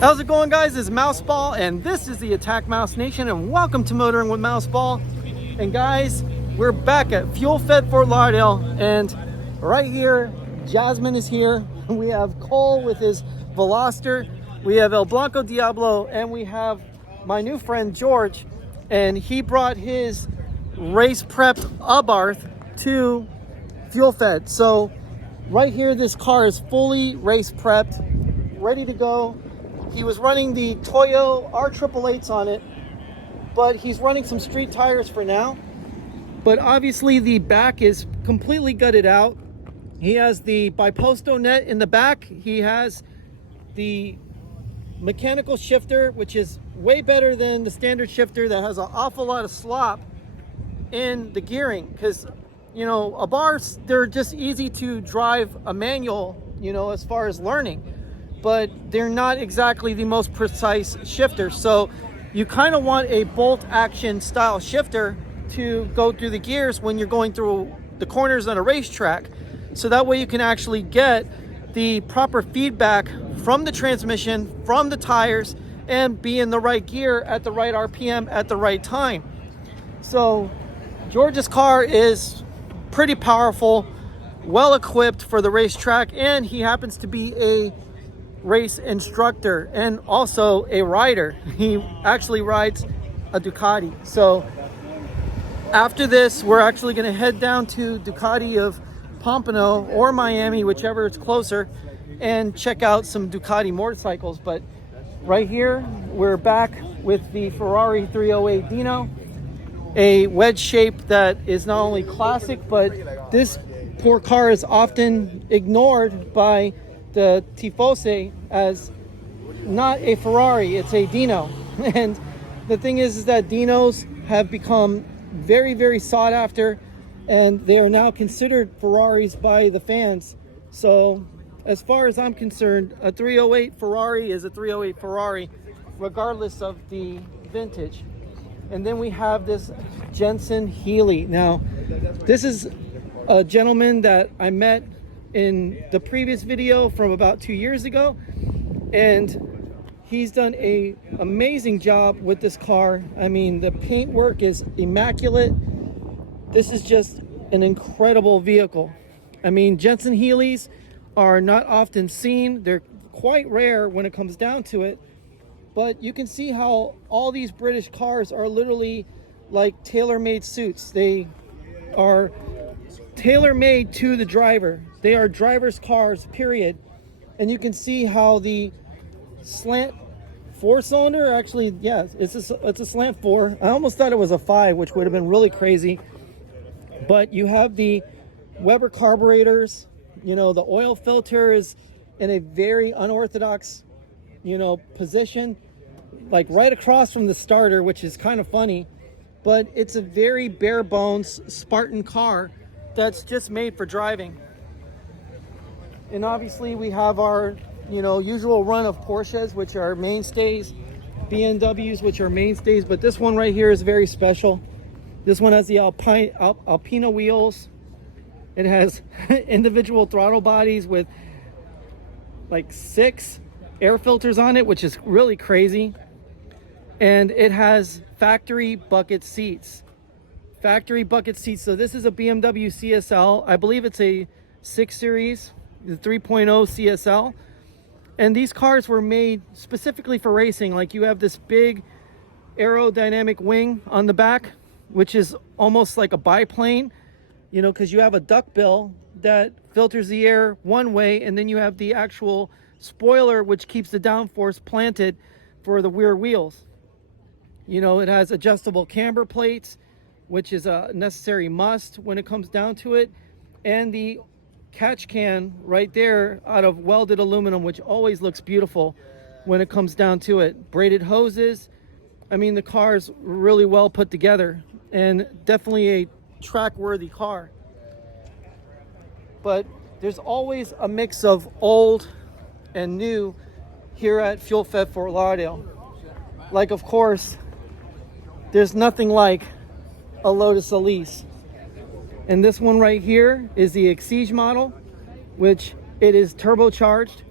How's it going, guys? It's Mouseball, and this is the Attack Mouse Nation, and welcome to Motoring with Mouseball. And guys, we're back at Fuel Fed Fort Lauderdale, and right here, Jasmin is here. We have Cole with his Veloster, we have El Blanco Diablo, and we have my new friend George, and he brought his race prepped Abarth to Fuel Fed. So right here, this car is fully race prepped, ready to go. He was running the Toyo R888s on it, but he's running some street tires for now. But obviously the back is completely gutted out. He has the biposto net in the back. He has the mechanical shifter, which is way better than the standard shifter that has an awful lot of slop in the gearing. Because, you know, Abarths, they're just easy to drive a manual, you know, as far as learning. But they're not exactly the most precise shifter. So you kind of want a bolt action style shifter to go through the gears when you're going through the corners on a racetrack. So that way you can actually get the proper feedback from the transmission, from the tires, and be in the right gear at the right RPM at the right time. So George's car is pretty powerful, well equipped for the racetrack, and he happens to be a race instructor and also a rider. He actually rides a Ducati. So after this, we're actually going to head down to Ducati of Pompano or Miami, whichever is closer, and check out some Ducati motorcycles. But right here, we're back with the Ferrari 308 Dino, a wedge shape that is not only classic, but this poor car is often ignored by the Tifosi as not a Ferrari, it's a Dino. And the thing is that Dinos have become very, very sought after, and they are now considered Ferraris by the fans. So as far as I'm concerned, a 308 Ferrari is a 308 Ferrari, regardless of the vintage. And then we have this Jensen Healy. Now, this is a gentleman that I met in the previous video from about 2 years ago, and he's done a amazing job with this car. I mean, the paintwork is immaculate. This is just an incredible vehicle. I mean, Jensen Healys are not often seen. They're quite rare when it comes down to it, but you can see how all these British cars are literally like tailor-made suits. They are tailor-made to the driver. They are driver's cars, period. And you can see how the slant four-cylinder, actually, yeah, it's a slant four. I almost thought it was a 5, which would have been really crazy. But you have the Weber carburetors. You know, the oil filter is in a very unorthodox, you know, position, like right across from the starter, which is kind of funny. But it's a very bare bones Spartan car that's just made for driving. And obviously we have our, you know, usual run of Porsches, which are mainstays, BMWs, which are mainstays, but this one right here is very special. This one has the Alpina wheels. It has individual throttle bodies with like 6 air filters on it, which is really crazy. And it has factory bucket seats. Factory bucket seats. So this is a BMW CSL. I believe it's a 6 Series, the 3.0 CSL. And these cars were made specifically for racing. Like, you have this big aerodynamic wing on the back, which is almost like a biplane, you know, because you have a duckbill that filters the air one way, and then you have the actual spoiler, which keeps the downforce planted for the rear wheels. You know, it has adjustable camber plates, which is a necessary must when it comes down to it, and the catch can right there out of welded aluminum, which always looks beautiful when it comes down to it. Braided hoses. I mean, the car's really well put together and definitely a track worthy car. But there's always a mix of old and new here at Fuel Fed Fort Lauderdale. Like, of course, there's nothing like a Lotus Elise. And this one right here is the Exige model, which it is turbocharged.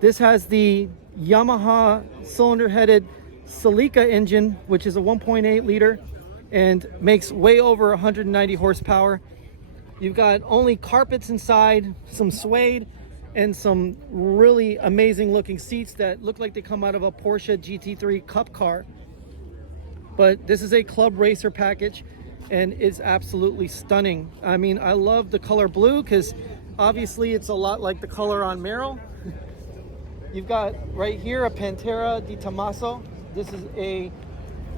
This has the Yamaha cylinder-headed Celica engine, which is a 1.8 liter and makes way over 190 horsepower. You've got only carpets inside, some suede, and some really amazing looking seats that look like they come out of a Porsche GT3 Cup car. But this is a club racer package and it's absolutely stunning. I mean, I love the color blue because obviously it's a lot like the color on Merrill. You've got right here a Pantera di Tommaso. This is a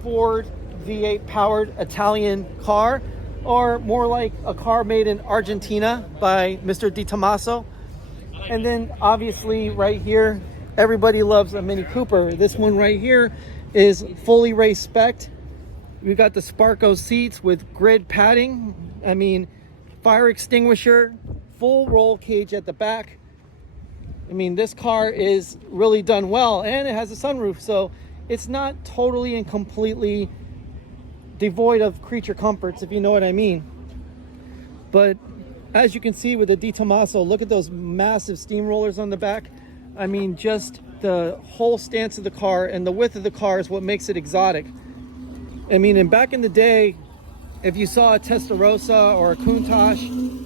Ford V8 powered Italian car, or more like a car made in Argentina by Mr. Di Tommaso. And then obviously right here, everybody loves a Mini Cooper. This one right here is fully race spec'd. We've got the Sparco seats with grid padding. I mean, fire extinguisher, full roll cage at the back. I mean, this car is really done well, and it has a sunroof, so it's not totally and completely devoid of creature comforts, if you know what I mean. But as you can see with the Di Tommaso, look at those massive steamrollers on the back. I mean, just the whole stance of the car and the width of the car is what makes it exotic. I mean, and back in the day, if you saw a Testarossa or a Countach,